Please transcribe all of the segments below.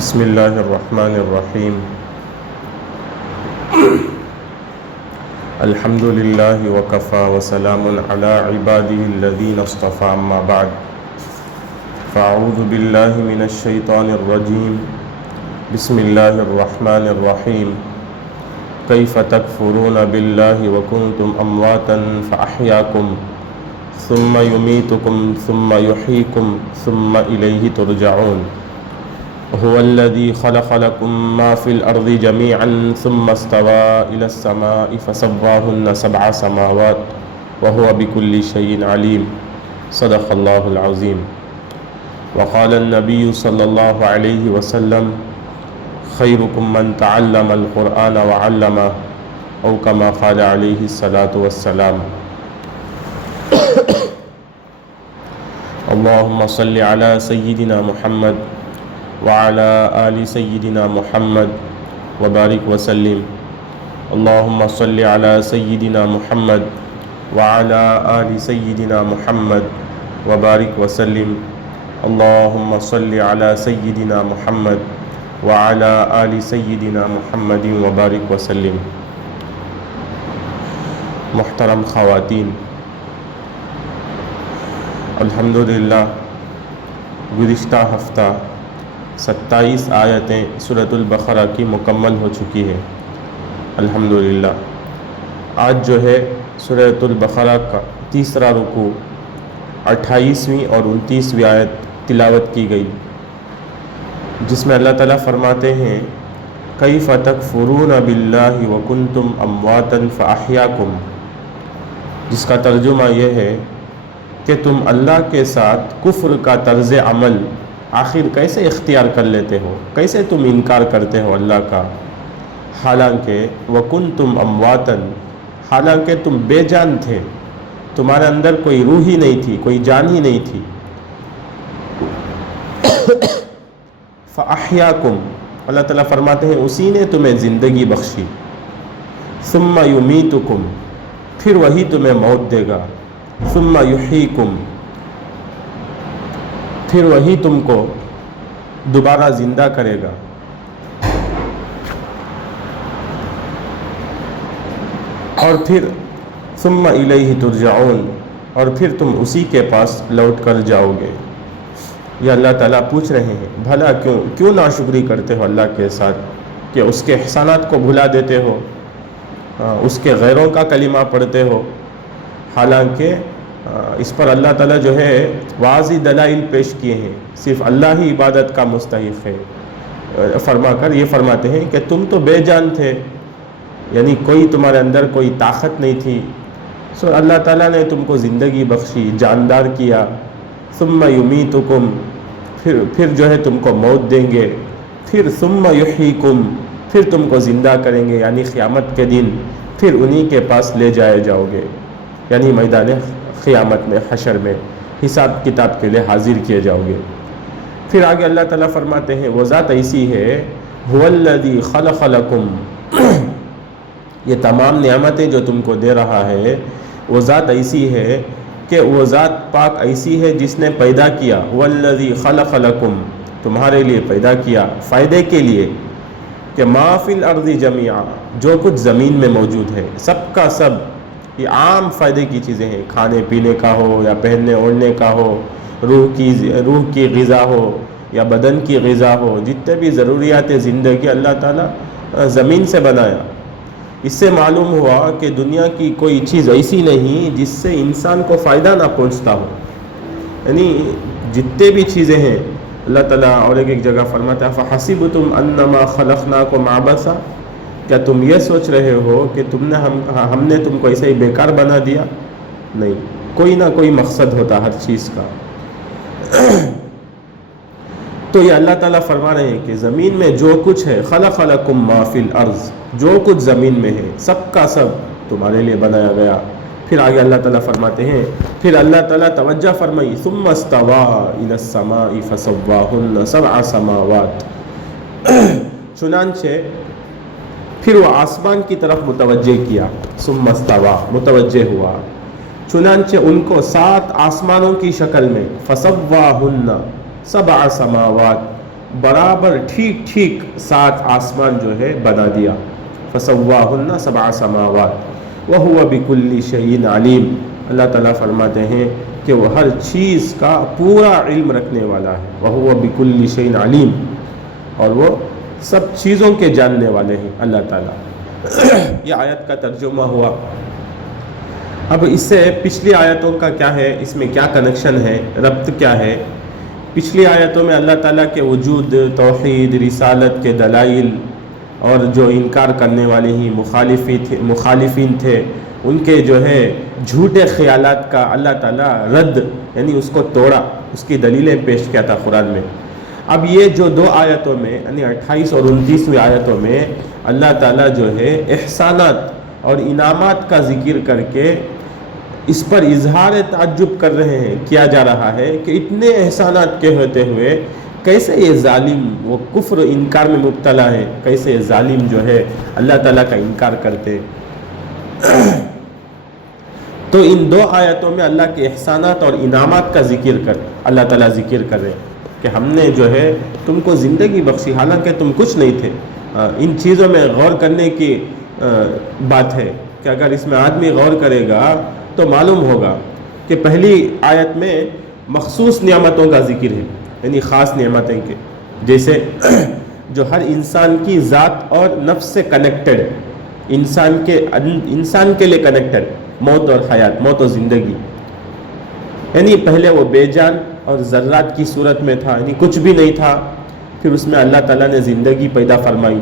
بسم اللہ الرحمن الرحیم الحمد للہ وکفی وسلام علی عباده الذین اصطفی اما بعد فاعوذ باللہ من الشیطان الرجیم بسم اللہ الرحمن الرحیم کیف تکفرون باللہ وکنتم امواتا فاحیاکم ثم یمیتکم ثم یحییکم ثم الیہ ترجعون هو الذي خلق لكم ما في الأرض جميعا ثم استوى إلى السماء فسواهن سبع سماوات وهو بكل شيء عليم صدق الله العظيم وقال النبي صلى الله عليه وسلم خيركم من تعلم القرآن وعلمه أو كما قال عليه الصلاة والسلام اللهم صل على سيدنا محمد وعلى آل سيدنا محمد وبارك وسلم اللهم صل على سيدنا محمد وعلى آل سيدنا محمد وبارك وسلم اللهم صل على سيدنا محمد وعلى آل سيدنا محمد وبارك وسلم محترم خواتین، الحمدللہ گزشتہ ہفتہ 27 آیتیں سورۃ البقرہ کی مکمل ہو چکی ہے الحمدللہ۔ آج جو ہے سورۃ البقرہ کا تیسرا رکوع 28ویں اور 29ویں آیت تلاوت کی گئی، جس میں اللہ تعالیٰ فرماتے ہیں کیف تکفرون باللہ وکنتم امواتا فاحیاکم، جس کا ترجمہ یہ ہے کہ تم اللہ کے ساتھ کفر کا طرز عمل آخر کیسے اختیار کر لیتے ہو، کیسے تم انکار کرتے ہو اللہ کا، حالانکہ وَكُنْتُمْ أَمْوَاتًا، حالانکہ تم بے جان تھے، تمہارے اندر کوئی روح ہی نہیں تھی، کوئی جان ہی نہیں تھی۔ فَأَحْيَاكُمْ، اللہ تعالیٰ فرماتے ہیں اسی نے تمہیں زندگی بخشی، ثُمَّ يُمِيتُكُمْ، پھر وہی تمہیں موت دے گا، ثُمَّ يُحْيِيكُمْ، پھر وہی تم کو دوبارہ زندہ کرے گا۔ اور پھر ثم الیہ ترجعون، اور پھر تم اسی کے پاس لوٹ کر جاؤ گے۔ یہ اللہ تعالیٰ پوچھ رہے ہیں بھلا کیوں ناشکری کرتے ہو اللہ کے ساتھ، کہ اس کے احسانات کو بھلا دیتے ہو، اس کے غیروں کا کلمہ پڑھتے ہو، حالانکہ اس پر اللہ تعالیٰ جو ہے واضح دلائل پیش کیے ہیں، صرف اللہ ہی عبادت کا مستحق ہے، فرما کر یہ فرماتے ہیں کہ تم تو بے جان تھے، یعنی کوئی تمہارے اندر کوئی طاقت نہیں تھی، سو اللہ تعالیٰ نے تم کو زندگی بخشی، جاندار کیا، ثم یمیتکم، پھر جو ہے تم کو موت دیں گے، پھر ثم یحییکم، پھر تم کو زندہ کریں گے، یعنی قیامت کے دن پھر انہی کے پاس لے جائے جاؤ گے، یعنی میدان قیامت میں، حشر میں حساب کتاب کے لیے حاضر کیے جاؤ گے۔ پھر آگے اللہ تعالیٰ فرماتے ہیں وہ ذات ایسی ہے هو الذی خلق لکم، یہ تمام نعمتیں جو تم کو دے رہا ہے وہ ذات ایسی ہے کہ وہ ذات پاک ایسی ہے جس نے پیدا کیا، هو الذی خلق لکم، تمہارے لیے پیدا کیا، فائدے کے لیے، کہ ما فی الارض جمیعا، جو کچھ زمین میں موجود ہے سب کا سب، یہ عام فائدے کی چیزیں ہیں، کھانے پینے کا ہو یا پہننے اوڑھنے کا ہو، روح کی غذا ہو یا بدن کی غذا ہو، جتنے بھی ضروریات زندگی اللہ تعالیٰ زمین سے بنایا۔ اس سے معلوم ہوا کہ دنیا کی کوئی چیز ایسی نہیں جس سے انسان کو فائدہ نہ پہنچتا ہو، یعنی جتنے بھی چیزیں ہیں اللہ تعالیٰ، اور ایک جگہ فرماتا ہے فَحَسِبْتُمْ أَنَّمَا خَلَقْنَاكُمْ عَبَثًا، کیا تم یہ سوچ رہے ہو کہ ہم نے تم کو ایسے ہی بیکار بنا دیا؟ نہیں، کوئی نہ کوئی مقصد ہوتا ہر چیز کا۔ تو یہ اللہ تعالیٰ فرما رہے ہیں کہ زمین میں جو کچھ ہے، خلق لکم ما فی الارض، جو کچھ زمین میں ہے سب کا سب تمہارے لیے بنایا گیا۔ پھر آگے اللہ تعالیٰ فرماتے ہیں، پھر اللہ تعالیٰ توجہ فرمائی ثم استوى الی السماء فسواہن سبع سماوات، چنانچہ پھر وہ آسمان کی طرف متوجہ کیا، ثم استوى، متوجہ ہوا، چنانچہ ان کو 7 آسمانوں کی شکل میں، فسواہن 7 سماوات، برابر ٹھیک ٹھیک 7 آسمان جو ہے بنا دیا. فسواہن 7 سماوات وہو بکل شیء علیم. اللہ تعالیٰ فرماتے ہیں کہ وہ ہر چیز کا پورا علم رکھنے والا ہے. وہو بکل شیء علیم، اور وہ سب چیزوں کے جاننے والے ہیں اللہ تعالیٰ. یہ آیت کا ترجمہ ہوا. اب اس سے پچھلی آیتوں کا کیا ہے، اس میں کیا کنیکشن ہے، ربط کیا ہے؟ پچھلی آیتوں میں اللہ تعالیٰ کے وجود، توحید، رسالت کے دلائل، اور جو انکار کرنے والے ہی مخالفین تھے ان کے جو ہے جھوٹے خیالات کا اللہ تعالیٰ رد، یعنی اس کو توڑا، اس کی دلیلیں پیش کیا تھا قرآن میں. اب یہ جو 2 آیتوں میں یعنی 28 اور 29ویں آیتوں میں اللہ تعالیٰ جو ہے احسانات اور انعامات کا ذکر کر کے اس پر اظہار تعجب کر رہے ہیں، کیا جا رہا ہے کہ اتنے احسانات کے ہوتے ہوئے کیسے یہ ظالم وہ کفر انکار میں مبتلا ہے، کیسے یہ ظالم جو ہے اللہ تعالیٰ کا انکار کرتے. تو ان 2 آیتوں میں اللہ کے احسانات اور انعامات کا ذکر کر اللہ تعالیٰ ذکر کر رہے ہیں کہ ہم نے جو ہے تم کو زندگی بخشی، حالانکہ تم کچھ نہیں تھے. ان چیزوں میں غور کرنے کی بات ہے کہ اگر اس میں آدمی غور کرے گا تو معلوم ہوگا کہ پہلی آیت میں مخصوص نعمتوں کا ذکر ہے، یعنی خاص نعمتیں کے، جیسے جو ہر انسان کی ذات اور نفس سے کنیکٹڈ ہے، انسان کے لیے کنیکٹڈ، موت اور حیات، موت و زندگی. یعنی پہلے وہ بے جان اور ذرات کی صورت میں تھا، یعنی کچھ بھی نہیں تھا، پھر اس میں اللہ تعالیٰ نے زندگی پیدا فرمائی.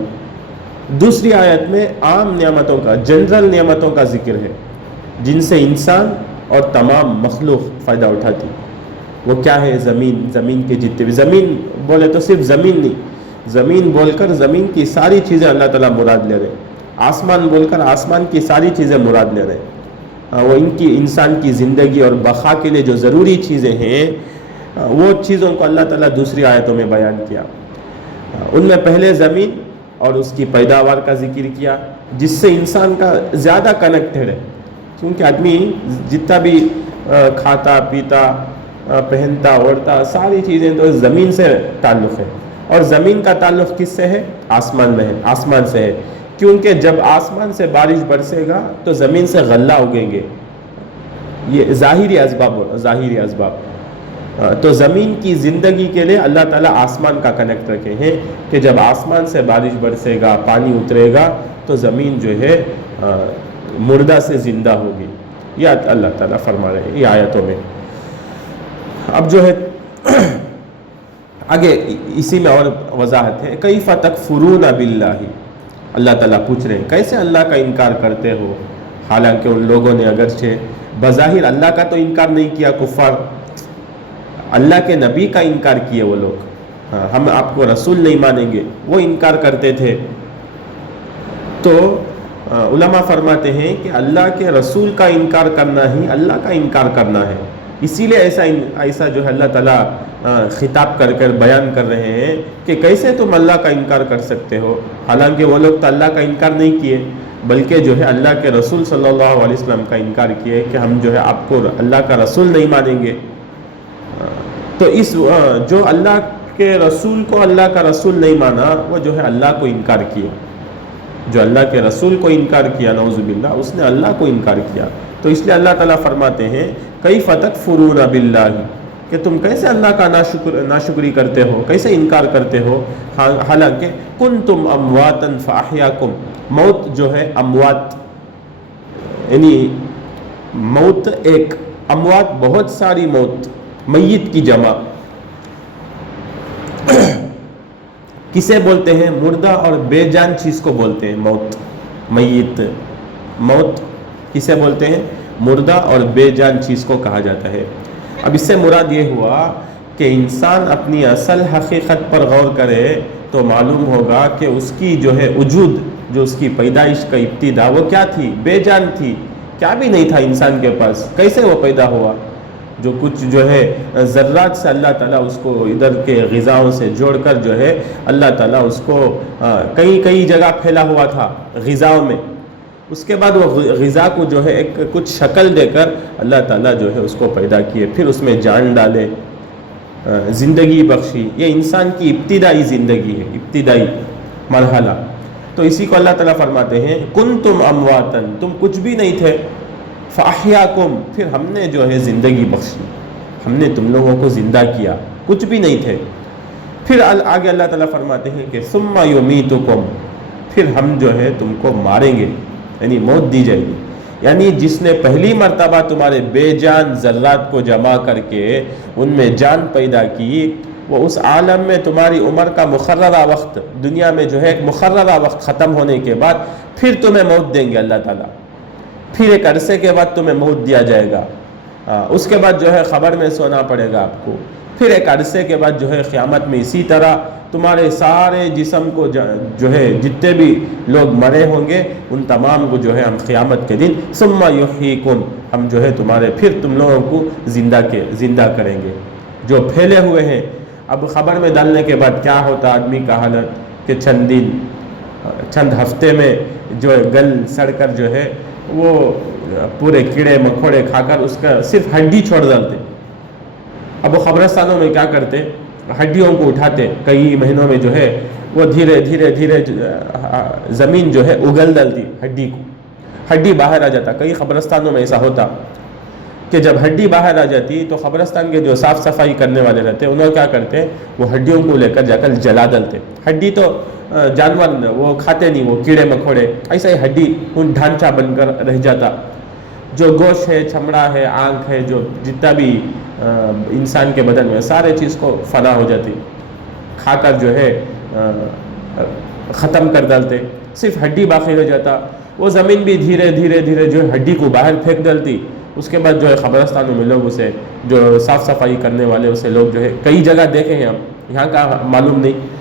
دوسری آیت میں عام نعمتوں کا، جنرل نعمتوں کا ذکر ہے جن سے انسان اور تمام مخلوق فائدہ اٹھاتی. وہ کیا ہے؟ زمین کے جتنے بھی، زمین بولے تو صرف زمین نہیں، زمین بول کر زمین کی ساری چیزیں اللہ تعالیٰ مراد لے رہے. آسمان بول کر آسمان کی ساری چیزیں مراد لے رہے. وہ ان کی انسان کی زندگی اور بقا کے لیے جو ضروری چیزیں ہیں وہ چیزوں کو اللہ تعالیٰ دوسری آیتوں میں بیان کیا. ان میں پہلے زمین اور اس کی پیداوار کا ذکر کیا جس سے انسان کا زیادہ کنیکٹڈ ہے، کیونکہ آدمی جتنا بھی کھاتا پیتا پہنتا اوڑھتا ساری چیزیں تو زمین سے تعلق ہے. اور زمین کا تعلق کس سے ہے؟ آسمان میں ہے، آسمان سے ہے، کیونکہ جب آسمان سے بارش برسے گا تو زمین سے غلہ اگیں گے. یہ ظاہری اسباب. تو زمین کی زندگی کے لیے اللہ تعالیٰ آسمان کا کنیکٹ رکھے ہیں کہ جب آسمان سے بارش برسے گا، پانی اترے گا تو زمین جو ہے مردہ سے زندہ ہوگی. یہ اللہ تعالیٰ فرما رہے ہیں یہ آیتوں میں. اب جو ہے آگے اسی میں اور وضاحت ہے. کیف تکفرون باللہ، اللہ تعالیٰ پوچھ رہے ہیں کیسے اللہ کا انکار کرتے ہو، حالانکہ ان لوگوں نے اگرچہ بظاہر اللہ کا تو انکار نہیں کیا، کفار اللہ کے نبی کا انکار کیے وہ لوگ. ہم آپ کو رسول نہیں مانیں گے، وہ انکار کرتے تھے. تو علماء فرماتے ہیں کہ اللہ کے رسول کا انکار کرنا ہی اللہ کا انکار کرنا ہے. اسی لیے ایسا جو ہے اللہ تعالیٰ خطاب کر کر بیان کر رہے ہیں کہ کیسے تم اللہ کا انکار کر سکتے ہو، حالانکہ وہ لوگ تو اللہ کا انکار نہیں کیے بلکہ جو ہے اللہ کے رسول صلی اللہ علیہ وسلم کا انکار کیے کہ ہم جو ہے آپ کو اللہ کا رسول نہیں مانیں گے. تو اس جو اللہ کے رسول کو اللہ کا رسول نہیں مانا وہ جو ہے اللہ کو انکار کیا. جو اللہ کے رسول کو انکار کیا نعوذ باللہ اس نے اللہ کو انکار کیا. تو اس لیے اللہ تعالیٰ فرماتے ہیں کیف تکفرون باللہ، کہ تم کیسے اللہ کا ناشکری کرتے ہو، کیسے انکار کرتے ہو، حالانکہ کنتم امواتا فاحیاکم. موت جو ہے اموات، یعنی موت ایک، اموات بہت ساری، موت میت کی جمع. کسے بولتے ہیں؟ مردہ اور بے جان چیز کو بولتے ہیں موت، میت. موت کسے بولتے ہیں؟ مردہ اور بے جان چیز کو کہا جاتا ہے. اب اس سے مراد یہ ہوا کہ انسان اپنی اصل حقیقت پر غور کرے تو معلوم ہوگا کہ اس کی جو ہے وجود، جو اس کی پیدائش کا ابتدا وہ کیا تھی؟ بے جان تھی، کیا بھی نہیں تھا انسان کے پاس. کیسے وہ پیدا ہوا؟ جو کچھ جو ہے ذرات سے اللہ تعالیٰ اس کو ادھر کے غذاؤں سے جوڑ کر جو ہے اللہ تعالیٰ اس کو کئی جگہ پھیلا ہوا تھا غذاؤں میں. اس کے بعد وہ غذا کو جو ہے ایک کچھ شکل دے کر اللہ تعالیٰ جو ہے اس کو پیدا کیے، پھر اس میں جان ڈالے. زندگی بخشی، یہ انسان کی ابتدائی زندگی ہے، ابتدائی مرحلہ۔ تو اسی کو اللہ تعالیٰ فرماتے ہیں کنتم امواتن، تم کچھ بھی نہیں تھے، فاحیاکم، پھر ہم نے جو ہے زندگی بخشی، ہم نے تم لوگوں کو زندہ کیا، کچھ بھی نہیں تھے۔ پھر آگے اللہ تعالیٰ فرماتے ہیں کہ ثم یمیتکم، پھر ہم جو ہے تم کو ماریں گے، یعنی موت دی جائے گی۔ یعنی جس نے پہلی مرتبہ تمہارے بے جان ذرات کو جمع کر کے ان میں جان پیدا کی، وہ اس عالم میں تمہاری عمر کا مقررہ وقت، دنیا میں جو ہے ایک مقررہ وقت ختم ہونے کے بعد پھر تمہیں موت دیں گے اللہ تعالیٰ، پھر ایک عرصے کے بعد تمہیں موت دیا جائے گا، اس کے بعد جو ہے خبر میں سونا پڑے گا آپ کو، پھر ایک عرصے کے بعد جو ہے قیامت میں اسی طرح تمہارے سارے جسم کو جو ہے جتنے بھی لوگ مرے ہوں گے ان تمام کو جو ہے ہم قیامت کے دن ثم یحییکم، ہم جو ہے تمہارے پھر تم لوگوں کو زندہ کریں گے جو پھیلے ہوئے ہیں۔ اب خبر میں ڈالنے کے بعد کیا ہوتا آدمی کا حالت کہ چند دن چند ہفتے میں جو گل سڑ کر جو ہے وہ پورے کیڑے مکوڑے کھا کر اس کا صرف ہڈی چھوڑ ڈالتے۔ اب وہ قبرستانوں میں کیا کرتے، ہڈیوں کو اٹھاتے، کئی مہینوں میں جو ہے وہ دھیرے دھیرے زمین جو ہے اگل ڈالتی ہڈی کو، ہڈی باہر آ جاتا۔ کئی قبرستانوں میں ایسا ہوتا کہ جب ہڈی باہر آ جاتی تو قبرستان کے جو صاف صفائی کرنے والے رہتے انہوں کیا کرتے، وہ ہڈیوں کو لے کر جا کر جلا ڈالتے۔ ہڈی تو جانور وہ کھاتے نہیں، وہ کیڑے مکوڑے، ایسا ہی ہڈی ان ڈھانچہ بن کر رہ جاتا۔ جو گوشت ہے، چمڑا ہے، آنکھ ہے، جو جتنا بھی انسان کے بدن میں سارے چیز کو فنا ہو جاتی، کھا کر جو ہے ختم کر ڈالتے، صرف ہڈی باقی رہ جاتا۔ وہ زمین بھی دھیرے دھیرے جو ہے ہڈی کو باہر پھینک ڈالتی۔ اس کے بعد جو ہے قبرستانوں میں لوگ اسے جو صاف صفائی کرنے والے اسے لوگ جو ہے کئی جگہ دیکھے ہیں، ہم یہاں کا معلوم نہیں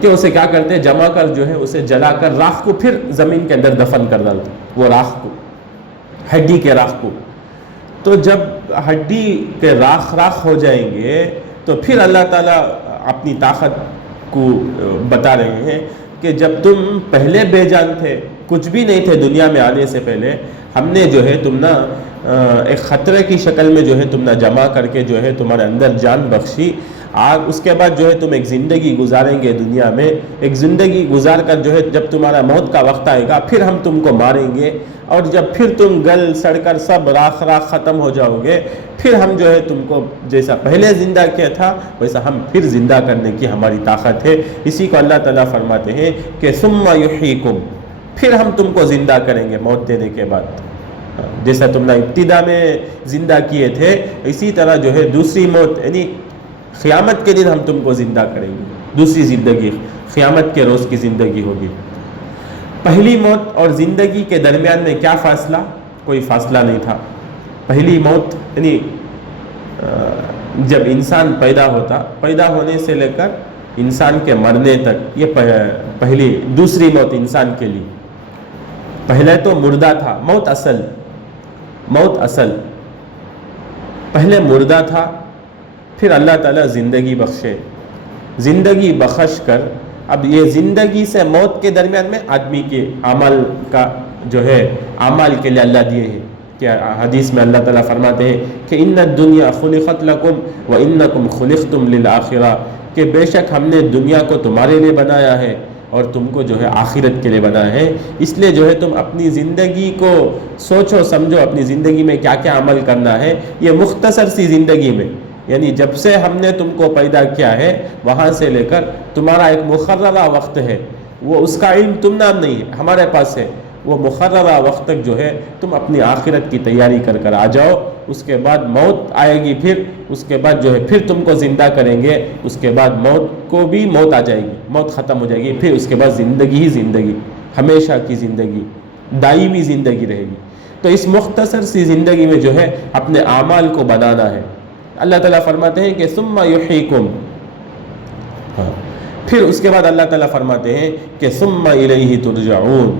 کہ اسے کیا کرتے، جمع کر جو ہے اسے جلا کر راکھ کو پھر زمین کے اندر دفن کر ڈالتے، وہ راکھ کو، ہڈی کے راکھ کو۔ تو جب ہڈی کے راکھ ہو جائیں گے تو پھر اللہ تعالیٰ اپنی طاقت کو بتا رہے ہیں کہ جب تم پہلے بے جان تھے، کچھ بھی نہیں تھے دنیا میں آنے سے پہلے، ہم نے جو ہے تم نہ ایک خطرے کی شکل میں جو ہے تم نہ جمع کر کے جو ہے تمہارے اندر جان بخشی، اس کے بعد جو ہے تم ایک زندگی گزاریں گے دنیا میں، ایک زندگی گزار کر جو ہے جب تمہارا موت کا وقت آئے گا پھر ہم تم کو ماریں گے، اور جب پھر تم گل سڑ کر سب راکھ ختم ہو جاؤ گے، پھر ہم جو ہے تم کو جیسا پہلے زندہ کیا تھا ویسا ہم پھر زندہ کرنے کی ہماری طاقت ہے۔ اسی کو اللہ تعالیٰ فرماتے ہیں کہ ثم یحییکم، پھر ہم تم کو زندہ کریں گے موت دینے کے بعد، جیسا تم نے ابتدا میں زندہ کیے تھے اسی طرح جو ہے دوسری موت یعنی قیامت کے دن ہم تم کو زندہ کریں گے، دوسری زندگی قیامت کے روز کی زندگی ہوگی۔ پہلی موت اور زندگی کے درمیان میں کیا فاصلہ؟ کوئی فاصلہ نہیں تھا۔ پہلی موت یعنی جب انسان پیدا ہوتا، پیدا ہونے سے لے کر انسان کے مرنے تک، یہ پہلی دوسری موت انسان کے لیے۔ پہلے تو مردہ تھا، موت اصل پہلے مردہ تھا، پھر اللہ تعالیٰ زندگی بخشے، زندگی بخش کر اب یہ زندگی سے موت کے درمیان میں آدمی کے عمل کا جو ہے اعمال کے لیے اللہ دیے ہیں کہ حدیث میں اللہ تعالیٰ فرماتے ہیں کہ ان الدنیا خلقت لکم وانکم خلقتم للآخرہ، کہ بے شک ہم نے دنیا کو تمہارے لیے بنایا ہے اور تم کو جو ہے آخرت کے لیے بنایا ہے، اس لیے جو ہے تم اپنی زندگی کو سوچو سمجھو، اپنی زندگی میں کیا کیا عمل کرنا ہے۔ یہ مختصر سی زندگی میں یعنی جب سے ہم نے تم کو پیدا کیا ہے وہاں سے لے کر تمہارا ایک مقررہ وقت ہے، وہ اس کا علم تم نام نہیں ہے، ہمارے پاس ہے، وہ مقررہ وقت تک جو ہے تم اپنی آخرت کی تیاری کر کر آ جاؤ، اس کے بعد موت آئے گی، پھر اس کے بعد جو ہے پھر تم کو زندہ کریں گے، اس کے بعد موت کو بھی موت آ جائے گی، موت ختم ہو جائے گی، پھر اس کے بعد زندگی ہی زندگی، ہمیشہ کی زندگی، دائمی زندگی رہے گی۔ تو اس مختصر سی زندگی میں جو ہے اپنے اعمال کو بنانا ہے۔ اللہ تعالیٰ فرماتے ہیں کہ ثم یحییکم، پھر اس کے بعد اللہ تعالیٰ فرماتے ہیں کہ ثم الیہ ترجعون،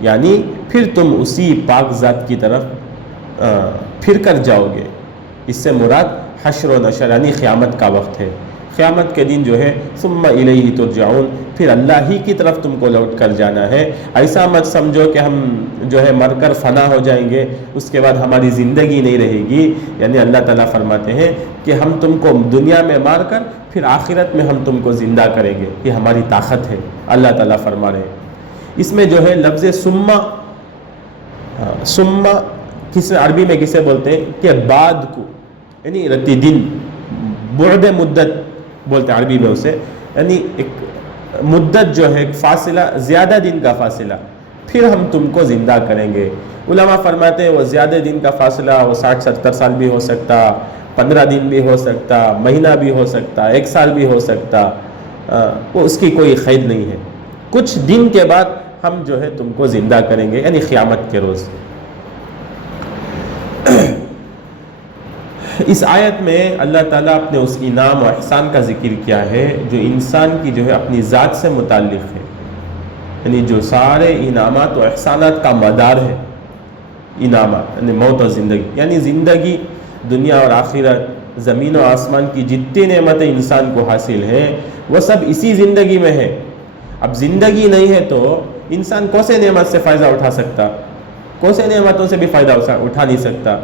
یعنی پھر تم اسی پاک ذات کی طرف پھر کر جاؤ گے۔ اس سے مراد حشر و نشر یعنی قیامت کا وقت ہے۔ قیامت کے دن جو ہے ثم الیہ ترجعون، پھر اللہ ہی کی طرف تم کو لوٹ کر جانا ہے۔ ایسا مت سمجھو کہ ہم جو ہے مر کر فنا ہو جائیں گے، اس کے بعد ہماری زندگی نہیں رہے گی۔ یعنی اللہ تعالیٰ فرماتے ہیں کہ ہم تم کو دنیا میں مار کر پھر آخرت میں ہم تم کو زندہ کریں گے، یہ ہماری طاقت ہے، اللہ تعالیٰ فرما رہے ہیں۔ اس میں جو ہے لفظ ثم کس عربی میں کسے بولتے ہیں کہ بعد کو، یعنی رتی دن، بعد مدت بولتے ہیں عربی میں اسے، یعنی ایک مدت جو ہے ایک فاصلہ، زیادہ دن کا فاصلہ، پھر ہم تم کو زندہ کریں گے۔ علماء فرماتے ہیں وہ زیادہ دن کا فاصلہ وہ 60-70 سال بھی ہو سکتا، 15 دن بھی ہو سکتا، مہینہ بھی ہو سکتا، 1 سال بھی ہو سکتا، وہ اس کی کوئی قید نہیں ہے۔ کچھ دن کے بعد ہم جو ہے تم کو زندہ کریں گے، یعنی قیامت کے روز۔ اس آیت میں اللہ تعالیٰ اپنے اس انعام و احسان کا ذکر کیا ہے جو انسان کی جو ہے اپنی ذات سے متعلق ہے، یعنی جو سارے انعامات و احسانات کا مدار ہے، انعامات یعنی موت اور زندگی، یعنی زندگی، دنیا اور آخرت، زمین و آسمان کی جتنی نعمتیں انسان کو حاصل ہیں وہ سب اسی زندگی میں ہے۔ اب زندگی نہیں ہے تو انسان کون سے نعمت سے فائدہ اٹھا سکتا؟ کون سے نعمتوں سے بھی فائدہ اٹھا نہیں سکتا۔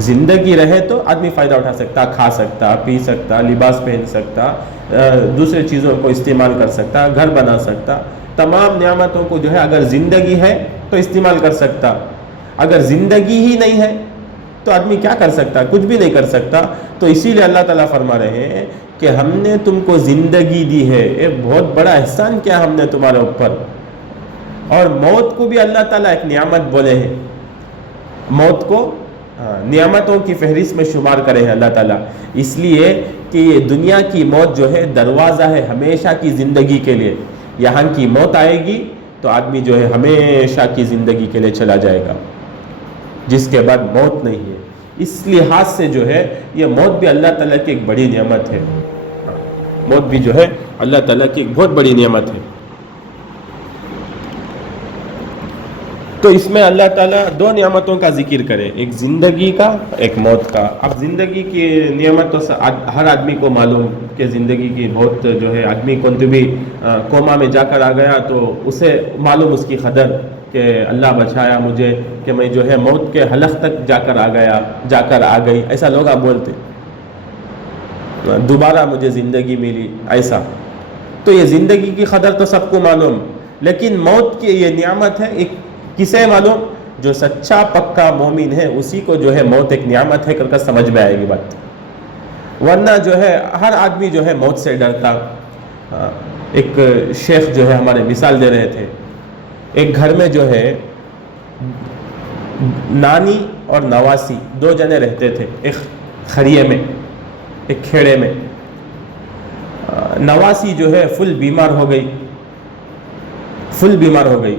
زندگی رہے تو آدمی فائدہ اٹھا سکتا، کھا سکتا، پی سکتا، لباس پہن سکتا، دوسرے چیزوں کو استعمال کر سکتا، گھر بنا سکتا، تمام نعمتوں کو جو ہے اگر زندگی ہے تو استعمال کر سکتا۔ اگر زندگی ہی نہیں ہے تو آدمی کیا کر سکتا؟ کچھ بھی نہیں کر سکتا۔ تو اسی لیے اللہ تعالیٰ فرما رہے ہیں کہ ہم نے تم کو زندگی دی ہے، ایک بہت بڑا احسان کیا ہم نے تمہارے اوپر۔ اور موت کو بھی اللہ تعالیٰ ایک نعمت بولے ہیں، موت کو نعمتوں کی فہرست میں شمار کرے ہیں اللہ تعالیٰ، اس لیے کہ یہ دنیا کی موت جو ہے دروازہ ہے ہمیشہ کی زندگی کے لیے۔ یہاں کی موت آئے گی تو آدمی جو ہے ہمیشہ کی زندگی کے لیے چلا جائے گا، جس کے بعد موت نہیں ہے۔ اس لحاظ سے جو ہے یہ موت بھی اللہ تعالیٰ کی ایک بڑی نعمت ہے، موت بھی جو ہے اللہ تعالیٰ کی ایک بہت بڑی نعمت ہے۔ تو اس میں اللہ تعالیٰ 2 نعمتوں کا ذکر کرے، ایک زندگی کا، ایک موت کا۔ اب زندگی کی نعمت تو ہر آدمی کو معلوم کہ زندگی کی بہت جو ہے، آدمی کون تو بھی کوما میں جا کر آ گیا تو اسے معلوم اس کی قدر کہ اللہ بچایا مجھے، کہ میں جو ہے موت کے حلق تک جا کر آ گئی، ایسا لوگ آپ بولتے، دوبارہ مجھے زندگی ملی ایسا۔ تو یہ زندگی کی قدر تو سب کو معلوم، لیکن موت کی یہ نعمت ہے، ایک کسے معلوم؟ جو سچا پکا مومن ہے اسی کو جو ہے موت ایک نعمت ہے کر سمجھ میں آئے گی بات، ورنہ جو ہے ہر آدمی جو ہے موت سے ڈرتا۔ ایک شیخ جو ہے ہمارے مثال دے رہے تھے، ایک گھر میں جو ہے نانی اور نواسی 2 جنے رہتے تھے، ایک خریے میں، ایک کھیڑے میں۔ نواسی جو ہے فل بیمار ہو گئی،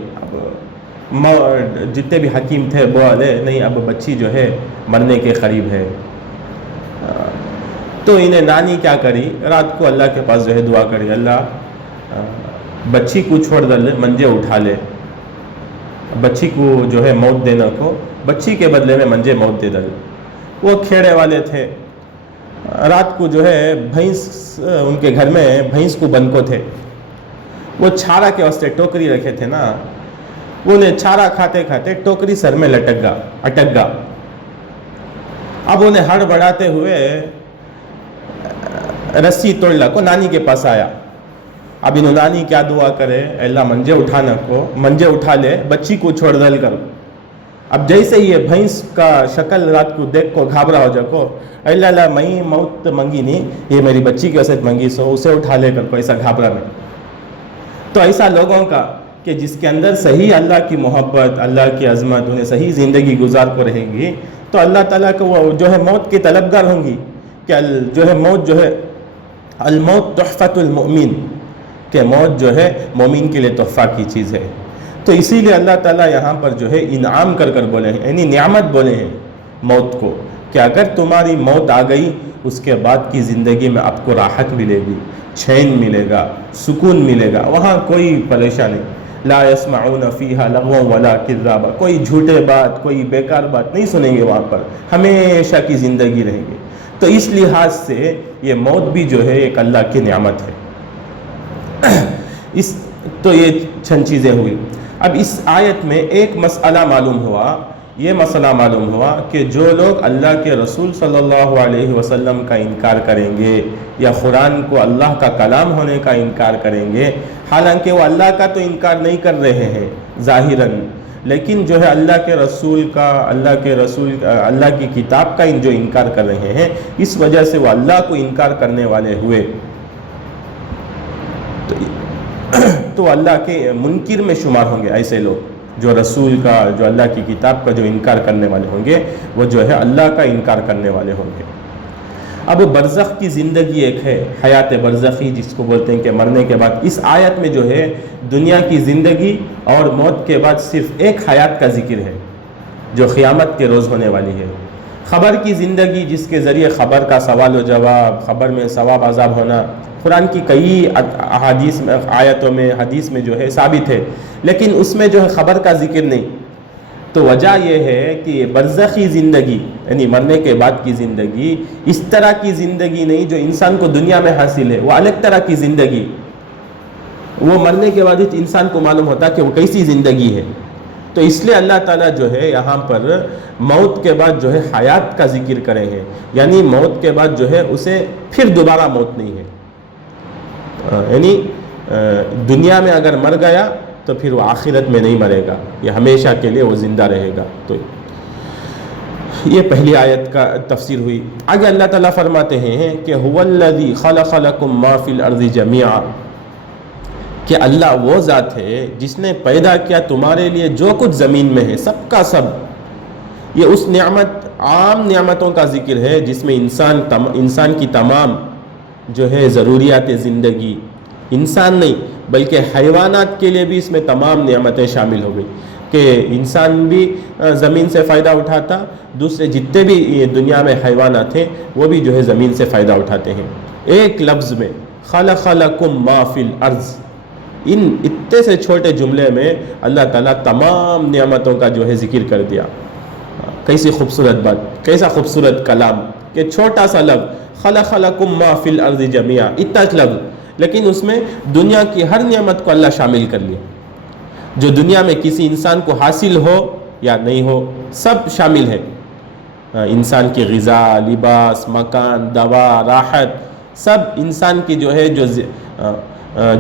جتنے بھی حکیم تھے بولے نہیں اب بچی جو ہے مرنے کے قریب ہے۔ تو انہیں نانی کیا کری، رات کو اللہ کے پاس جو ہے دعا کری، اللہ بچی کو چھوڑ دے، منجے اٹھا لے، بچی کو جو ہے موت دینا کو، بچی کے بدلے میں منجے موت دے دے۔ وہ کھیڑے والے تھے، رات کو جو ہے بھینس، ان کے گھر میں بھینس کو بند کو تھے، وہ چھارا کے واسطے ٹوکری رکھے تھے نا، انہیں چھارا کھاتے کھاتے ٹوکری سر میں اٹک گا۔ اب انہیں ہڑ بڑھاتے ہوئے رسی توڑلا کو نانی کے پاس آیا۔ اب انہوں نانی کیا دعا کرے، اللہ منجے اٹھا لے، بچی کو چھوڑ دل کر۔ اب جیسے یہ بھینس کا شکل رات کو دیکھ کو گھابرا ہو جا کو، اللہ میں موت منگی نہیں، یہ میری بچی کی واسطے منگی، سو اسے اٹھا لے کر کو، ایسا گھابرا نہیں۔ تو ایسا لوگوں کا کہ جس کے اندر صحیح اللہ کی محبت، اللہ کی عظمت، انہیں صحیح زندگی گزار کو رہیں گی تو اللہ تعالیٰ کو وہ جو ہے موت کی طلبگار ہوں گی، کہ جو ہے موت جو ہے الموت تحفۃ المؤمن، کہ موت جو ہے مومن کے لیے تحفہ کی چیز ہے۔ تو اسی لیے اللہ تعالیٰ یہاں پر جو ہے انعام کر بولے ہیں، یعنی نعمت بولے ہیں موت کو، کہ اگر تمہاری موت آ گئی اس کے بعد کی زندگی میں آپ کو راحت ملے گی، چین ملے گا، سکون ملے گا، وہاں کوئی پریشانی، لا يسمعون فیہا لغوا ولا کذابا، کوئی جھوٹے بات، کوئی بیکار بات نہیں سنیں گے وہاں پر، ہمیشہ کی زندگی رہیں گے۔ تو اس لحاظ سے یہ موت بھی جو ہے ایک اللہ کی نعمت ہے۔ تو یہ چند چیزیں ہوئی۔ اب اس آیت میں ایک مسئلہ معلوم ہوا، یہ مسئلہ معلوم ہوا کہ جو لوگ اللہ کے رسول صلی اللہ علیہ وسلم کا انکار کریں گے یا قرآن کو اللہ کا کلام ہونے کا انکار کریں گے، حالانکہ وہ اللہ کا تو انکار نہیں کر رہے ہیں ظاہراً، لیکن جو ہے اللہ کے رسول کا، اللہ کی کتاب کا جو انکار کر رہے ہیں، اس وجہ سے وہ اللہ کو انکار کرنے والے ہوئے، تو اللہ کے منکر میں شمار ہوں گے۔ ایسے لوگ جو رسول کا، جو اللہ کی کتاب کا جو انکار کرنے والے ہوں گے، وہ جو ہے اللہ کا انکار کرنے والے ہوں گے۔ اب برزخ کی زندگی ایک ہے، حیات برزخی جس کو بولتے ہیں کہ مرنے کے بعد، اس آیت میں جو ہے دنیا کی زندگی اور موت کے بعد صرف ایک حیات کا ذکر ہے جو قیامت کے روز ہونے والی ہے۔ خبر کی زندگی جس کے ذریعے خبر کا سوال و جواب، خبر میں ثواب عذاب ہونا، قرآن کی کئی احادیث میں، آیتوں میں، حدیث میں جو ہے ثابت ہے، لیکن اس میں جو ہے خبر کا ذکر نہیں۔ تو وجہ یہ ہے کہ یہ برزخی زندگی یعنی مرنے کے بعد کی زندگی اس طرح کی زندگی نہیں جو انسان کو دنیا میں حاصل ہے، وہ الگ طرح کی زندگی، وہ مرنے کے بعد انسان کو معلوم ہوتا کہ وہ کیسی زندگی ہے۔ تو اس لیے اللہ تعالیٰ جو ہے یہاں پر موت کے بعد جو ہے حیات کا ذکر کرے ہیں، یعنی موت کے بعد جو ہے اسے پھر دوبارہ موت نہیں ہے، یعنی دنیا میں اگر مر گیا تو پھر وہ آخرت میں نہیں مرے گا، یہ ہمیشہ کے لیے وہ زندہ رہے گا۔ تو یہ پہلی آیت کا تفسیر ہوئی۔ آگے اللہ تعالیٰ فرماتے ہیں کہ هو الذی خلق لکم ما فی الارض جمیعا، کہ اللہ وہ ذات ہے جس نے پیدا کیا تمہارے لیے جو کچھ زمین میں ہے، سب کا سب۔ یہ اس نعمت، عام نعمتوں کا ذکر ہے جس میں انسان کی تمام جو ہے ضروریات زندگی، انسان نہیں بلکہ حیوانات کے لیے بھی اس میں تمام نعمتیں شامل ہو گئی، کہ انسان بھی زمین سے فائدہ اٹھاتا، دوسرے جتنے بھی دنیا میں حیوانات ہیں وہ بھی جو ہے زمین سے فائدہ اٹھاتے ہیں۔ ایک لفظ میں خلق لکم ما فی الارض، ان اتنے سے چھوٹے جملے میں اللہ تعالیٰ تمام نعمتوں کا جو ہے ذکر کر دیا۔ کیسی خوبصورت بات، کیسا خوبصورت کلام، کہ چھوٹا سا لفظ خلق لکم ما فی الارض جمیعا، اتنا لفظ، لیکن اس میں دنیا کی ہر نعمت کو اللہ شامل کر لیا، جو دنیا میں کسی انسان کو حاصل ہو یا نہیں ہو سب شامل ہے۔ انسان کی غذا، لباس، مکان، دوا، راحت، سب انسان کی جو ہے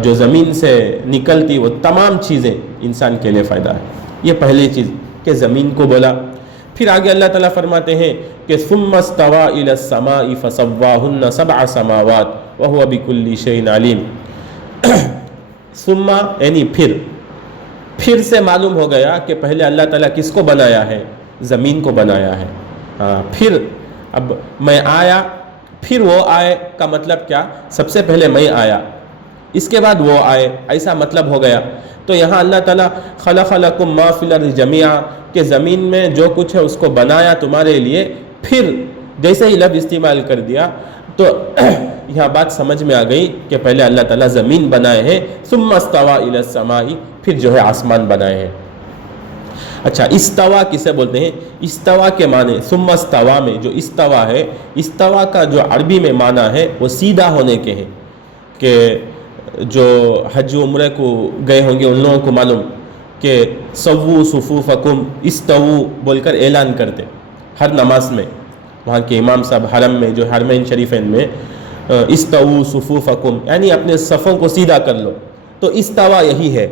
جو زمین سے نکلتی وہ تمام چیزیں انسان کے لیے فائدہ ہے۔ یہ پہلی چیز کہ زمین کو بولا۔ پھر آگے اللہ تعالیٰ فرماتے ہیں کہ ثم استوى الى السماء فسواهن سبع سماوات وهو بكل شيء عليم۔ ثم یعنی پھر سے معلوم ہو گیا کہ پہلے اللہ تعالیٰ کس کو بنایا ہے؟ زمین کو بنایا ہے۔ پھر اب میں آیا، پھر وہ آئے کا مطلب کیا؟ سب سے پہلے میں آیا، اس کے بعد وہ آئے، ایسا مطلب ہو گیا۔ تو یہاں اللہ تعالیٰ خلق لکم ما فی الارض جمیعا، کہ زمین میں جو کچھ ہے اس کو بنایا تمہارے لیے، پھر جیسے ہی لفظ استعمال کر دیا تو یہاں بات سمجھ میں آ گئی کہ پہلے اللہ تعالیٰ زمین بنائے ہیں، ثم استوى الی السماء، پھر جو ہے آسمان بنائے ہیں۔ اچھا، استوا کسے بولتے ہیں؟ استوا کے معنی ثم استوا میں جو استوا ہے، استوا کا جو عربی میں معنی ہے وہ سیدھا ہونے کے ہیں، کہ جو حج و عمرے کو گئے ہوں گے ان لوگوں کو معلوم کہ سووا صفوفکم، استووا بول کر اعلان کرتے ہر نماز میں، وہاں کے امام صاحب حرم میں، جو حرمین شریفین میں، استووا صفوفکم یعنی اپنے صفوں کو سیدھا کر لو۔ تو استوا یہی ہے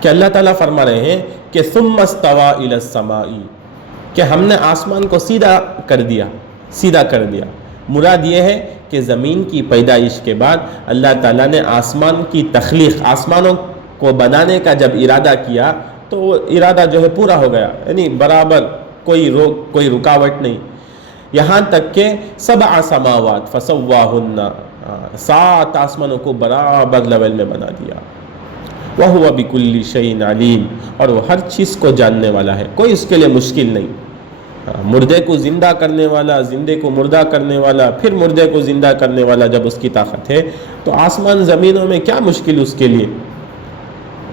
کہ اللہ تعالیٰ فرما رہے ہیں کہ ثم استوى الی السماء، کہ ہم نے آسمان کو سیدھا کر دیا۔ مراد یہ ہے کہ زمین کی پیدائش کے بعد اللہ تعالیٰ نے آسمان کی تخلیق، آسمانوں کو بنانے کا جب ارادہ کیا تو وہ ارادہ جو ہے پورا ہو گیا، یعنی برابر کوئی رکاوٹ نہیں، یہاں تک کہ 7 سماوات فسواہن، 7 آسمانوں کو برابر لیول میں بنا دیا۔ وَهُوَ بِكُلِّ شَيْءٍ عَلِيمٌ، اور وہ ہر چیز کو جاننے والا ہے، کوئی اس کے لیے مشکل نہیں۔ مردے کو زندہ کرنے والا، زندے کو مردہ کرنے والا، پھر مردے کو زندہ کرنے والا جب اس کی طاقت ہے تو آسمان زمینوں میں کیا مشکل اس کے لیے؟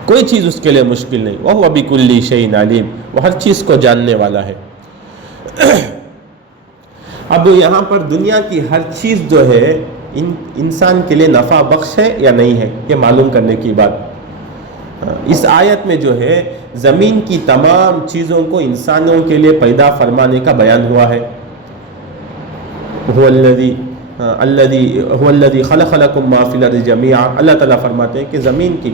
کوئی چیز اس کے لیے مشکل نہیں۔ وَهُوَ بِكُلِّ شَيْءٍ عَلِيمٌ، وہ ہر چیز کو جاننے والا ہے۔ اب یہاں پر دنیا کی ہر چیز جو ہے انسان کے لیے نفع بخش ہے یا نہیں ہے، یہ معلوم کرنے کی بات۔ اس آیت میں جو ہے زمین کی تمام چیزوں کو انسانوں کے لیے پیدا فرمانے کا بیان ہوا ہے۔ هو الذی خلق لکم ما فی الارض جمیعا، اللہ تعالیٰ فرماتے ہیں کہ زمین کی،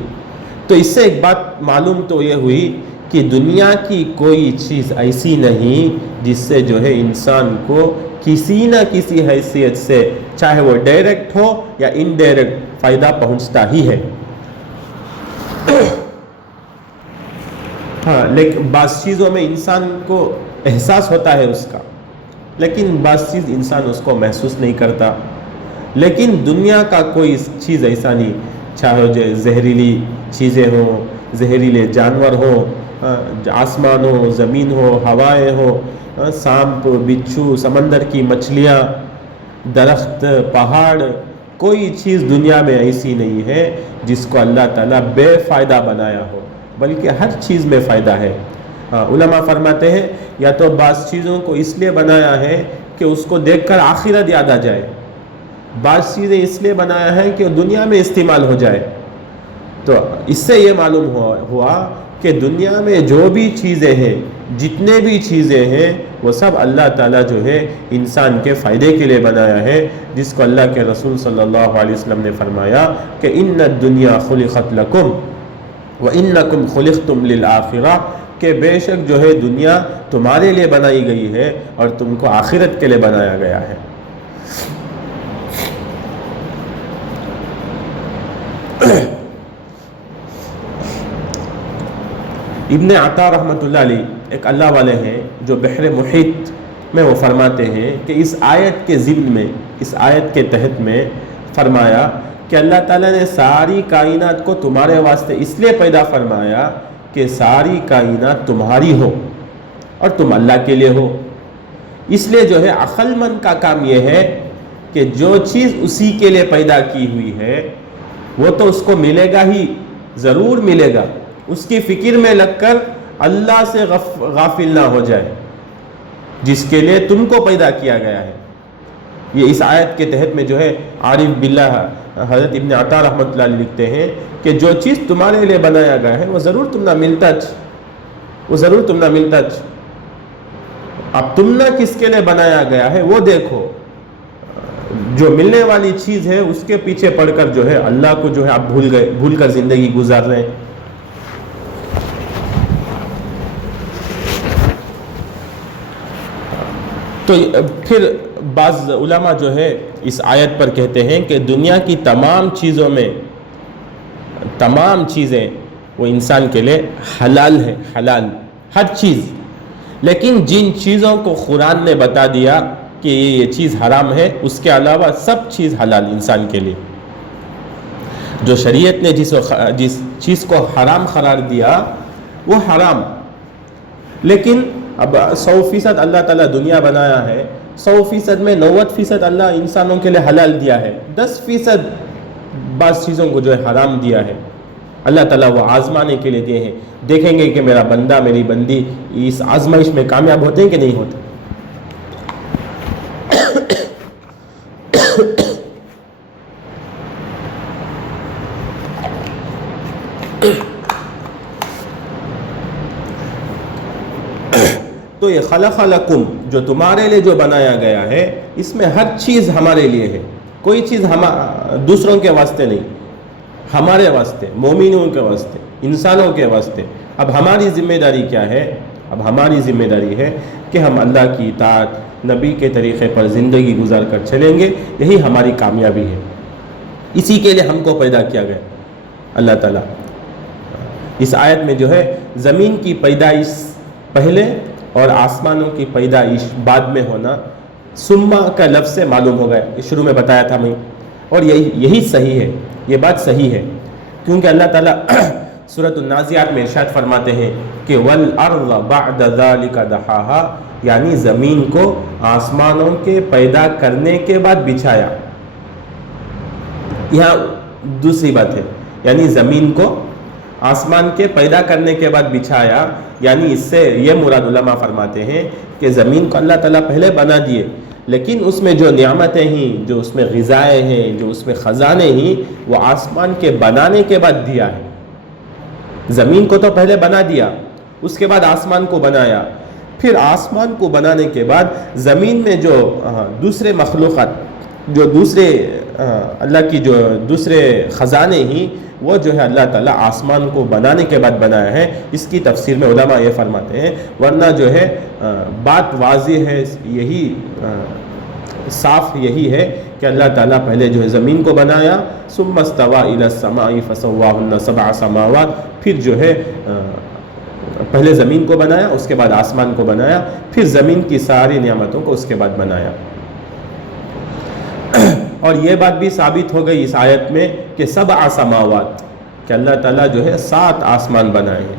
تو اس سے ایک بات معلوم تو یہ ہوئی کہ دنیا کی کوئی چیز ایسی نہیں جس سے جو ہے انسان کو کسی نہ کسی حیثیت سے، چاہے وہ ڈائریکٹ ہو یا انڈائریکٹ، فائدہ پہنچتا ہی ہے۔ ہاں، لیکن بعض چیزوں میں انسان کو احساس ہوتا ہے اس کا، لیکن بعض چیز انسان اس کو محسوس نہیں کرتا۔ لیکن دنیا کا کوئی چیز ایسا نہیں، چاہے جو زہریلی چیزیں ہوں، زہریلے جانور ہوں، آسمان ہو، زمین ہو، ہوائیں ہو، سانپ، بچھو، سمندر کی مچھلیاں، درخت، پہاڑ، کوئی چیز دنیا میں ایسی نہیں ہے جس کو اللہ تعالیٰ بے فائدہ بنایا ہو، بلکہ ہر چیز میں فائدہ ہے۔ علماء فرماتے ہیں یا تو بعض چیزوں کو اس لیے بنایا ہے کہ اس کو دیکھ کر آخرت یاد آ جائے، بعض چیزیں اس لیے بنایا ہے کہ دنیا میں استعمال ہو جائے۔ تو اس سے یہ معلوم ہوا کہ دنیا میں جو بھی چیزیں ہیں، جتنے بھی چیزیں ہیں، وہ سب اللہ تعالیٰ جو ہے انسان کے فائدے کے لیے بنایا ہے، جس کو اللہ کے رسول صلی اللہ علیہ وسلم نے فرمایا کہ ان الدنیا خلقت لکم وانکم خلقتم للآخرہ، کہ بے شک جو ہے دنیا تمہارے لیے بنائی گئی ہے اور تم کو آخرت کے لیے بنایا گیا ہے۔ ابن عطا رحمۃ اللہ علیہ ایک اللہ والے ہیں جو بحر محیط میں وہ فرماتے ہیں کہ اس آیت کے ضمن میں، اس آیت کے تحت میں فرمایا کہ اللہ تعالیٰ نے ساری کائنات کو تمہارے واسطے اس لیے پیدا فرمایا کہ ساری کائنات تمہاری ہو اور تم اللہ کے لیے ہو۔ اس لیے جو ہے عقل مند کا کام یہ ہے کہ جو چیز اسی کے لیے پیدا کی ہوئی ہے وہ تو اس کو ملے گا ہی، ضرور ملے گا، اس کی فکر میں لگ کر اللہ سے غافل نہ ہو جائے جس کے لیے تم کو پیدا کیا گیا ہے۔ یہ اس آیت کے تحت میں جو ہے عارف باللہ حضرت ابن عطا رحمۃ اللہ علیہ لکھتے ہیں کہ جو چیز تمہارے لیے بنایا گیا ہے وہ ضرور تم نہ ملتا اب تم نہ کس کے لیے بنایا گیا ہے وہ دیکھو، جو ملنے والی چیز ہے اس کے پیچھے پڑ کر جو ہے اللہ کو جو ہے آپ بھول کر زندگی گزار رہے ہیں۔ تو پھر بعض علماء جو ہے اس آیت پر کہتے ہیں کہ دنیا کی تمام چیزوں میں تمام چیزیں وہ انسان کے لیے حلال ہے، حلال ہر چیز، لیکن جن چیزوں کو قرآن نے بتا دیا کہ یہ چیز حرام ہے، اس کے علاوہ سب چیز حلال انسان کے لیے۔ جو شریعت نے جس چیز کو حرام قرار دیا وہ حرام، لیکن اب 100% اللہ تعالیٰ دنیا بنایا ہے، 100% میں 90% اللہ انسانوں کے لیے حلال دیا ہے، 10% بعض چیزوں کو جو ہے حرام دیا ہے۔ اللہ تعالیٰ وہ آزمانے کے لیے دیے ہیں، دیکھیں گے کہ میرا بندہ میری بندی اس آزمائش میں کامیاب ہوتے ہیں کہ نہیں ہوتے۔ تو یہ خلق لکم جو تمہارے لیے جو بنایا گیا ہے، اس میں ہر چیز ہمارے لیے ہے، کوئی چیز دوسروں کے واسطے نہیں، ہمارے واسطے، مومنوں کے واسطے، انسانوں کے واسطے۔ اب ہماری ذمہ داری کیا ہے؟ اب ہماری ذمہ داری ہے کہ ہم اللہ کی اطاعت، نبی کے طریقے پر زندگی گزار کر چلیں گے، یہی ہماری کامیابی ہے، اسی کے لیے ہم کو پیدا کیا گیا اللہ تعالیٰ۔ اس آیت میں جو ہے زمین کی پیدائش پہلے اور آسمانوں کی پیدائش بعد میں ہونا سما کا لفظ سے معلوم ہو گیا، شروع میں بتایا تھا میں، اور یہی صحیح ہے، یہ بات صحیح ہے، کیونکہ اللہ تعالیٰ سورۃ النازعات میں ارشاد فرماتے ہیں کہ وَالْأَرْضَ بَعْدَ ذَلِكَ دَحَاهَا، یعنی زمین کو آسمانوں کے پیدا کرنے کے بعد بچھایا۔ یہاں دوسری بات ہے، یعنی زمین کو آسمان کے پیدا کرنے کے بعد بچھایا، یعنی اس سے یہ مراد علماء فرماتے ہیں کہ زمین کو اللہ تعالیٰ پہلے بنا دیے، لیکن اس میں جو نعمتیں ہیں، جو اس میں غذائیں ہیں، جو اس میں خزانے ہیں، وہ آسمان کے بنانے کے بعد دیا ہے۔ زمین کو تو پہلے بنا دیا، اس کے بعد آسمان کو بنایا، پھر آسمان کو بنانے کے بعد زمین میں جو دوسرے مخلوقات، جو دوسرے اللہ کی جو دوسرے خزانے ہیں، وہ جو ہے اللہ تعالیٰ آسمان کو بنانے کے بعد بنایا ہے۔ اس کی تفسیر میں علماء یہ فرماتے ہیں، ورنہ جو ہے بات واضح ہے، یہی صاف یہی ہے کہ اللہ تعالیٰ پہلے جو ہے زمین کو بنایا، ثم استوى الى السماء فسواهن سبع سماوات، پھر جو ہے پہلے زمین کو بنایا، اس کے بعد آسمان کو بنایا، پھر زمین کی ساری نعمتوں کو اس کے بعد بنایا۔ اور یہ بات بھی ثابت ہو گئی اس آیت میں کہ 7 سماوات، کہ اللہ تعالیٰ جو ہے 7 آسمان بنائے ہیں۔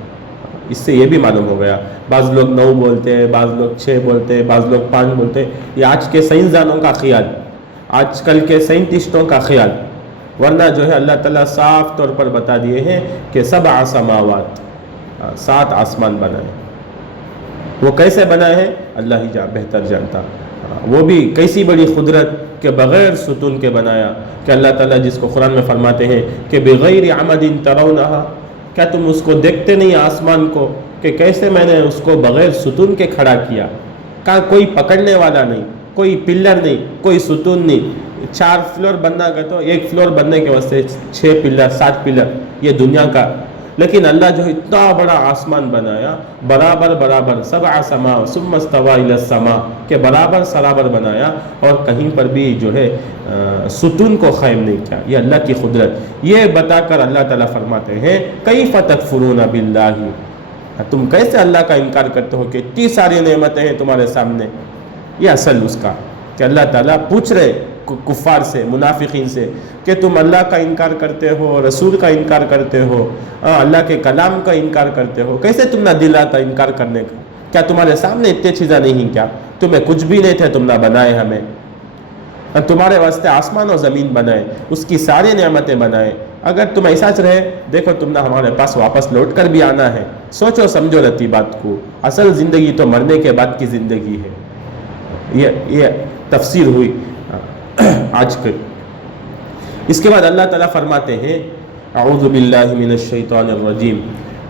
اس سے یہ بھی معلوم ہو گیا، بعض لوگ 9 بولتے ہیں، بعض لوگ 6 بولتے ہیں، بعض لوگ 5 بولتے ہیں، یہ آج کے سائنسدانوں کا خیال، آج کل کے سائنٹسٹوں کا خیال، ورنہ جو ہے اللہ تعالیٰ صاف طور پر بتا دیے ہیں کہ 7 سماوات، 7 آسمان بنائے۔ وہ کیسے بنائے ہیں اللہ ہی بہتر جانتا، وہ بھی کیسی بڑی قدرت کہ بغیر ستون کے بنایا، کہ اللہ تعالیٰ جس کو قرآن میں فرماتے ہیں کہ بغیر عمد ترونہا، کیا تم اس کو دیکھتے نہیں آسمان کو کہ کیسے میں نے اس کو بغیر ستون کے کھڑا کیا، کہا کوئی پکڑنے والا نہیں، کوئی پلر نہیں، کوئی ستون نہیں۔ 4 فلور بننا کا تو 1 فلور بننے کے واسطے 6 پلر 7 پلر، یہ دنیا کا، لیکن اللہ جو اتنا بڑا آسمان بنایا، برابر 7 سما ثم استوى الى السماء، کہ برابر سرابر بنایا، اور کہیں پر بھی جو ہے ستون کو قائم نہیں کیا۔ یہ اللہ کی قدرت، یہ بتا کر اللہ تعالیٰ فرماتے ہیں کیف تکفرون باللہ، تم کیسے اللہ کا انکار کرتے ہو کہ اتنی ساری نعمتیں ہیں تمہارے سامنے۔ یہ اصل اس کا کہ اللہ تعالیٰ پوچھ رہے کفار سے، منافقین سے، کہ تم اللہ کا انکار کرتے ہو، رسول کا انکار کرتے ہو، اللہ کے کلام کا انکار کرتے ہو، کیسے تم نہ دل آتا انکار کرنے کا؟ کیا تمہارے سامنے اتنے چیزیں نہیں ہیں کیا؟ تمہیں کچھ بھی نہیں تھے، تم نہ بنائے ہمیں، تمہارے واسطے آسمان و زمین بنائے، اس کی ساری نعمتیں بنائے۔ اگر تم ایسا رہے، دیکھو تم نے ہمارے پاس واپس لوٹ کر بھی آنا ہے، سوچو سمجھو رتی بات کو، اصل زندگی تو مرنے کے بعد کی زندگی ہے۔ یہ تفسیر ہوئی آج کے۔ اس کے بعد اللہ تعالیٰ فرماتے ہیں اعوذ باللہ من الشیطان الرجیم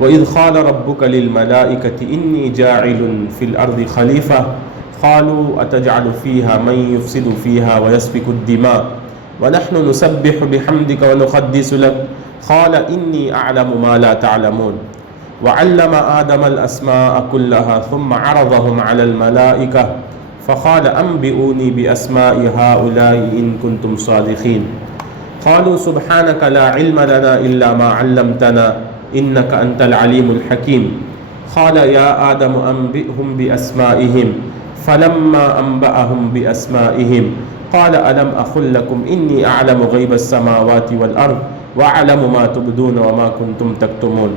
وَإِذْ قَالَ رَبُّكَ لِلْمَلَائِكَةِ إِنِّي جَاعِلٌ فِي الْأَرْضِ خَلِيفَةً قَالُوا أَتَجْعَلُ فِيهَا مَن يُفْسِدُ فِيهَا وَيَسْفِكُ الدِّمَاءَ وَنَحْنُ نُسَبِّحُ بِحَمْدِكَ وَنُقَدِّسُ لَكَ قَالَ إِنِّي أَعْلَمُ مَا لَا تَعْلَمُونَ وَعَلَّمَ آدَمَ الْأَسْمَاءَ كُلَّهَا ثُمَّ عَرَضَهُمْ عَلَى الْمَلَائِكَةِ فقال أنبئوني بأسماء هؤلاء إن كنتم صادقين قالوا سبحانك لا علم لنا إلا ما علمتنا إنك أنت العليم الحكيم قال يا آدم أنبئهم بأسمائهم فلما أنبأهم بأسمائهم قال ألم أقل لكم إني أعلم غيب السماوات والأرض وأعلم ما تبدون وما كنتم تكتمون۔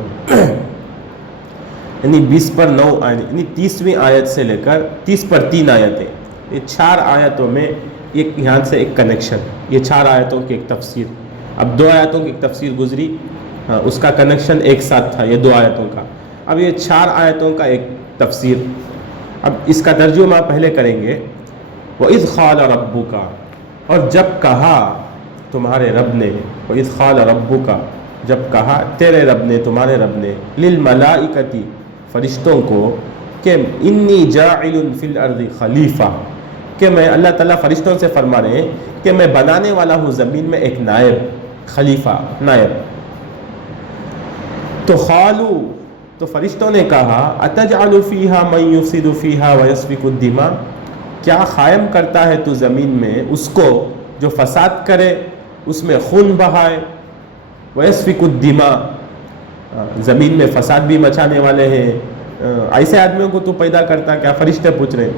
یعنی 20 پر 9 آیت، یعنی 30ویں آیت سے لے کر 30 پر 3 آیتیں، یہ 4 آیتوں میں ایک یہاں سے ایک کنیکشن، یہ 4 آیتوں کی ایک تفسیر۔ اب 2 آیتوں کی ایک تفسیر گزری، اس کا کنیکشن ایک ساتھ تھا، یہ 2 آیتوں کا۔ اب یہ 4 آیتوں کا ایک تفسیر۔ اب اس کا ترجمہ پہلے کریں گے، وَإِذْ قَالَ رَبُّكَ، اور جب کہا تمہارے رب نے، وَإِذْ قَالَ رَبُّكَ، جب کہا تیرے رب نے، تمہارے رب نے، لِلْمَلَائِكَةِ، فرشتوں کو، کہ انی جاعل فی الارض خلیفہ، کہ میں، اللہ تعالیٰ فرشتوں سے فرما رہے ہیں کہ میں بنانے والا ہوں زمین میں ایک نائب، خلیفہ، نائب۔ تو قالوا، تو فرشتوں نے کہا اتجعل فیہا من یفسد فیہا ویسفک الدماء، کیا قائم کرتا ہے تو زمین میں اس کو جو فساد کرے، اس میں خون بہائے، ویسفک الدماء، زمین میں فساد بھی مچانے والے ہیں، ایسے آدمیوں کو تو پیدا کرتا کیا؟ فرشتے پوچھ رہے ہیں۔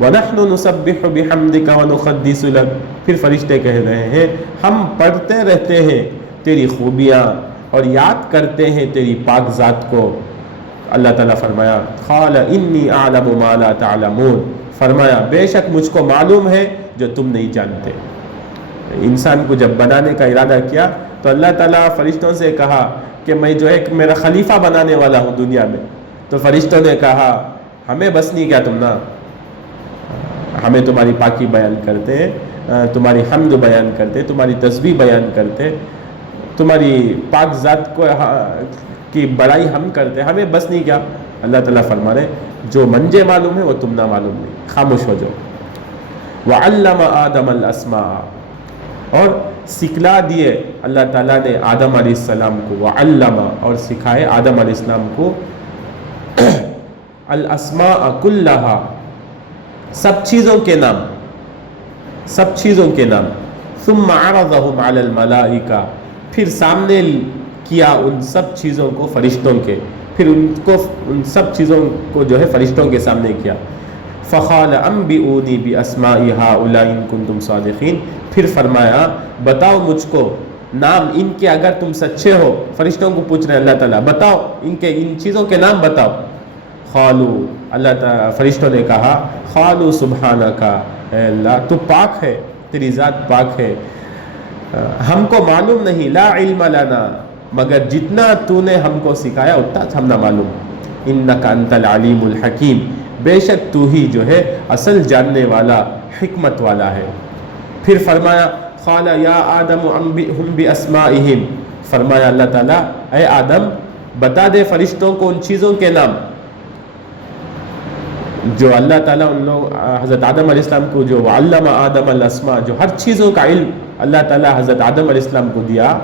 وَنَحْنُ نُسَبِّحُ بِحَمْدِكَ وَنُقَدِّسُ لَكَ، پھر فرشتے کہہ رہے ہیں ہم پڑھتے رہتے ہیں تیری خوبیاں اور یاد کرتے ہیں تیری پاک ذات کو۔ اللہ تعالیٰ فرمایا قَالَ إِنِّي أَعْلَمُ مَا لَا تَعْلَمُونَ، فرمایا بے شک مجھ کو معلوم ہے جو تم نہیں جانتے۔ انسان کو جب بنانے کا ارادہ کیا تو اللہ تعالیٰ فرشتوں سے کہا کہ میں جو ایک میرا خلیفہ بنانے والا ہوں دنیا میں. تو فرشتوں نے کہا ہمیں بس نہیں کیا تم نا، ہمیں تمہاری پاکی بیان کرتے، تمہاری حمد بیان کرتے، تمہاری تسبیح بیان کرتے، تمہاری پاک ذات کو کی بڑائی ہم کرتے، ہمیں بس نہیں کیا. اللہ تعالیٰ فرما رہے جو منجے معلوم ہے وہ تم نہ معلوم نہیں، خاموش ہو جاؤ. وعلم آدم الاسماء، اور سکھلا دیے اللہ تعالیٰ نے آدم علیہ السلام کو، وعلم اور سکھائے آدم علیہ السلام کو الاسماء کلہا سب چیزوں کے نام، سب چیزوں کے نام. ثم عرضهم علی الملائکہ، پھر سامنے کیا ان سب چیزوں کو فرشتوں کے، پھر ان سب چیزوں کو جو ہے فرشتوں کے سامنے کیا. فقال انبئونی باسماء ہؤلاء ان کنتم صادقین، پھر فرمایا بتاؤ مجھ کو نام ان کے اگر تم سچے ہو. فرشتوں کو پوچھ رہے ہیں اللہ تعالیٰ بتاؤ ان کے ان چیزوں کے نام بتاؤ. قالو، اللہ تعالیٰ فرشتوں نے کہا قالو سبحانک، اے اللہ تو پاک ہے، تیری ذات پاک ہے، ہم کو معلوم نہیں، لا علم لنا، مگر جتنا تو نے ہم کو سکھایا اتنا ہم نہ معلوم. انک انت العلیم الحکیم، بے شک تو ہی جو ہے اصل جاننے والا، حکمت والا ہے. پھر فرمایا قال یا آدم انبئہم باسمائہم، فرمایا اللہ تعالیٰ اے آدم بتا دے فرشتوں کو ان چیزوں کے نام جو اللہ تعالیٰ ان لوگ حضرت آدم علیہ السلام کو جو وعلم آدم الاسماء، جو ہر چیزوں کا علم اللہ تعالیٰ حضرت آدم علیہ السلام کو دیا.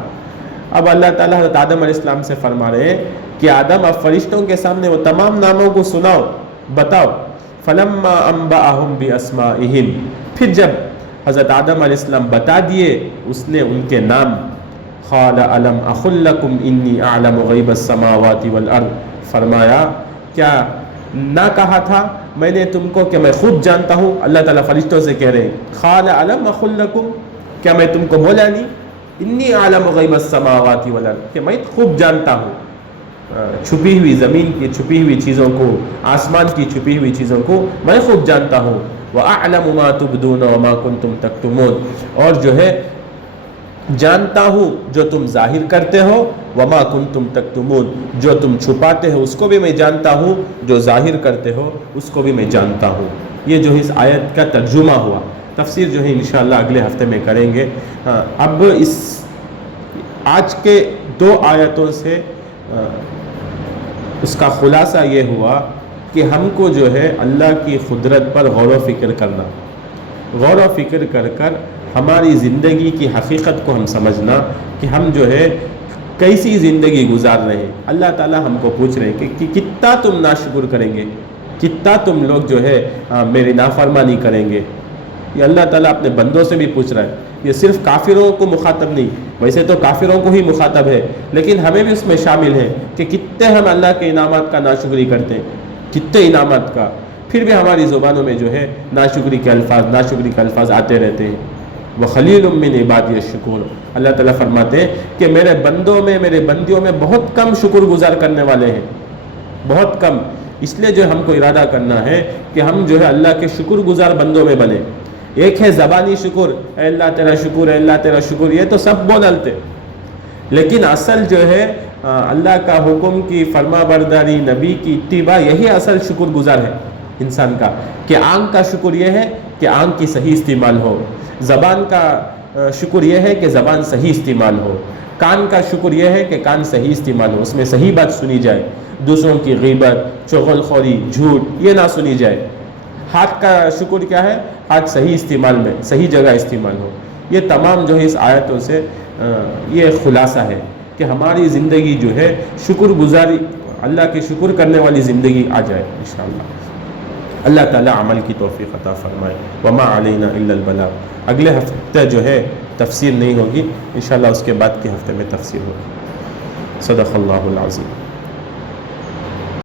اب اللہ تعالیٰ حضرت آدم علیہ السلام سے فرما رہے ہیں کہ آدم اب فرشتوں کے سامنے وہ تمام ناموں کو سناؤ، بتاؤ. فلما انبأہم باسمائہم، پھر جب حضرت آدم علیہ السلام بتا دیے اس نے ان کے نام. قال الم اقل لکم انی اعلم غیب السماوات والارض، فرمایا کیا نہ کہا تھا میں نے تم کو کہ میں خوب جانتا ہوں. اللہ تعالیٰ فرشتوں سے کہہ رہے ہیں قال الم اقل لکم، کیا میں تم کو بولا نہیں انی اعلم غیب السماوات والارض، کہ میں خوب جانتا ہوں چھپی ہوئی زمین کی چھپی ہوئی چیزوں کو، آسمان کی چھپی ہوئی چیزوں کو میں خوب جانتا ہوں. وَأَعْلَمُ مَا تُبْدُونَ وَمَا كُنْتُمْ تَكْتُمُونَ، اور جو ہے جانتا ہوں جو تم ظاہر کرتے ہو، وَمَا كُنْتُمْ تَكْتُمُونَ جو تم چھپاتے ہو اس کو بھی میں جانتا ہوں، جو ظاہر کرتے ہو اس کو بھی میں جانتا ہوں. یہ جو اس آیت کا ترجمہ ہوا، تفسیر جو ہے انشاءاللہ اگلے ہفتے میں کریں گے. اب اس آج کے 2 آیتوں سے اس کا خلاصہ یہ ہوا کہ ہم کو جو ہے اللہ کی قدرت پر غور و فکر کرنا، غور و فکر کر کر ہماری زندگی کی حقیقت کو ہم سمجھنا کہ ہم جو ہے کیسی زندگی گزار رہے ہیں. اللہ تعالیٰ ہم کو پوچھ رہے ہیں کہ کتنا تم ناشکر کریں گے، کتنا تم لوگ جو ہے میری نافرمانی کریں گے. یہ اللہ تعالیٰ اپنے بندوں سے بھی پوچھ رہا ہے. یہ صرف کافروں کو مخاطب نہیں، ویسے تو کافروں کو ہی مخاطب ہے، لیکن ہمیں بھی اس میں شامل ہے کہ کتنے ہم اللہ کے انعامات کا ناشکری کرتے ہیں، کتنے انعامات کا، پھر بھی ہماری زبانوں میں جو ہے ناشکری کے الفاظ آتے رہتے ہیں. وَخَلِيلٌ مِّنْ عِبَادِيَ الشَّكُورُ، اللہ تعالیٰ فرماتے ہیں کہ میرے بندوں میں، میرے بندیوں میں بہت کم شکر گزار کرنے والے ہیں، بہت کم. اس لیے جو ہم کو ارادہ کرنا ہے کہ ہم جو ہے اللہ کے شکر گزار بندوں میں بنے. ایک ہے زبانی شکر، اے اللہ تیرا شکر، اے اللہ تیرا شکر، یہ تو سب بول ڈالتے، لیکن اصل جو ہے اللہ کا حکم کی فرما برداری، نبی کی اتباع، یہی اصل شکر گزار ہے انسان کا. کہ آنکھ کا شکر یہ ہے کہ آنکھ کی صحیح استعمال ہو، زبان کا شکر یہ ہے کہ زبان صحیح استعمال ہو، کان کا شکر یہ ہے کہ کان صحیح استعمال ہو، اس میں صحیح بات سنی جائے، دوسروں کی غیبت، چغل خوری، جھوٹ یہ نہ سنی جائے. ہاتھ کا شکر کیا ہے؟ ہاتھ صحیح استعمال میں، صحیح جگہ استعمال ہو. یہ تمام جو ہے اس آیتوں سے یہ خلاصہ ہے کہ ہماری زندگی جو ہے شکر گزاری، اللہ کے شکر کرنے والی زندگی آ جائے انشاءاللہ. اللہ تعالیٰ عمل کی توفیق عطا فرمائے. وما علینا الا البلاغ. اگلے ہفتے جو ہے تفسیر نہیں ہوگی انشاءاللہ، اس کے بعد کے ہفتے میں تفسیر ہوگی. صدق اللہ العظیم.